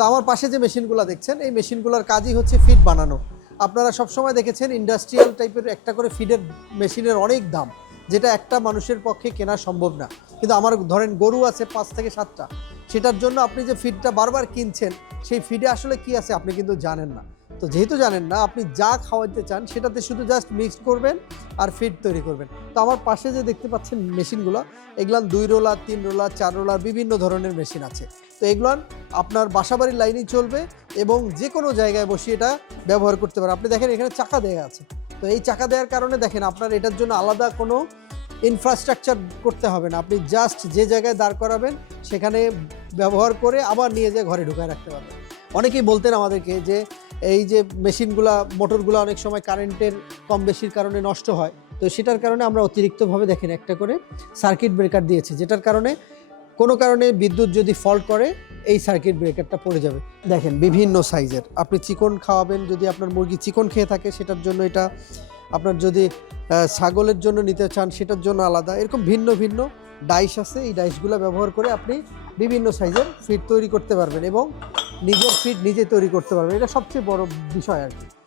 তো আমার পাশে যে মেশিনগুলো দেখছেন এই মেশিনগুলোর কাজই হচ্ছে ফিড বানানো। আপনারা সবসময় দেখেছেন ইন্ডাস্ট্রিয়াল টাইপের একটা করে ফিডের মেশিনের অনেক দাম, যেটা একটা মানুষের পক্ষে কেনা সম্ভব না। কিন্তু আমার ধরেন গরু আছে 5 থেকে 7টা, সেটার জন্য আপনি যে ফিডটা বারবার কিনছেন সেই ফিডে আসলে কি আছে আপনি কিন্তু জানেন না। তো যেহেতু জানেন না, আপনি যা খাওয়াতে চান সেটাতে শুধু জাস্ট মিক্স করবেন আর ফিড তৈরি করবেন। তো আমার পাশে যে দেখতে পাচ্ছেন মেশিনগুলো, এগুলো 2 রোলার, 3 রোলার, 4 রোলার বিভিন্ন ধরনের মেশিন আছে। তো এগুলো আপনার বাসাবাড়ির লাইনেই চলবে এবং যে কোনো জায়গায় বসে এটা ব্যবহার করতে পারেন। আপনি দেখেন এখানে চাকা দেওয়া আছে। তো এই চাকা দেওয়ার কারণে দেখেন আপনার এটার জন্য আলাদা কোনো ইনফ্রাস্ট্রাকচার করতে হবে না। আপনি জাস্ট যে জায়গায় দাঁড় করাবেন সেখানে ব্যবহার করে আবার নিয়ে যেয়ে ঘরে ঢুকায় রাখতে পারবেন। অনেকেই বলতেন আমাদেরকে যে এই যে মেশিনগুলা, মোটরগুলো অনেক সময় কারেন্টের কম বেশির কারণে নষ্ট হয়। তো সেটার কারণে আমরা অতিরিক্তভাবে দেখেন একটা করে সার্কিট ব্রেকার দিয়েছি, যেটার কারণে কোনো কারণে বিদ্যুৎ যদি ফল্ট করে এই সার্কিট ব্রেকারটা পড়ে যাবে। দেখেন বিভিন্ন সাইজের, আপনি চিকন খাওয়াবেন, যদি আপনার মুরগি চিকন খেয়ে থাকে সেটার জন্য এটা, আপনার যদি ছাগলের জন্য নিতে চান সেটার জন্য আলাদা, এরকম ভিন্ন ভিন্ন ডাইস আছে। এই ডাইসগুলো ব্যবহার করে আপনি বিভিন্ন সাইজের ফিড তৈরি করতে পারবেন এবং নিজের ফিড নিজে তৈরি করতে পারবেন। এটা সবচেয়ে বড় বিষয় আর কি।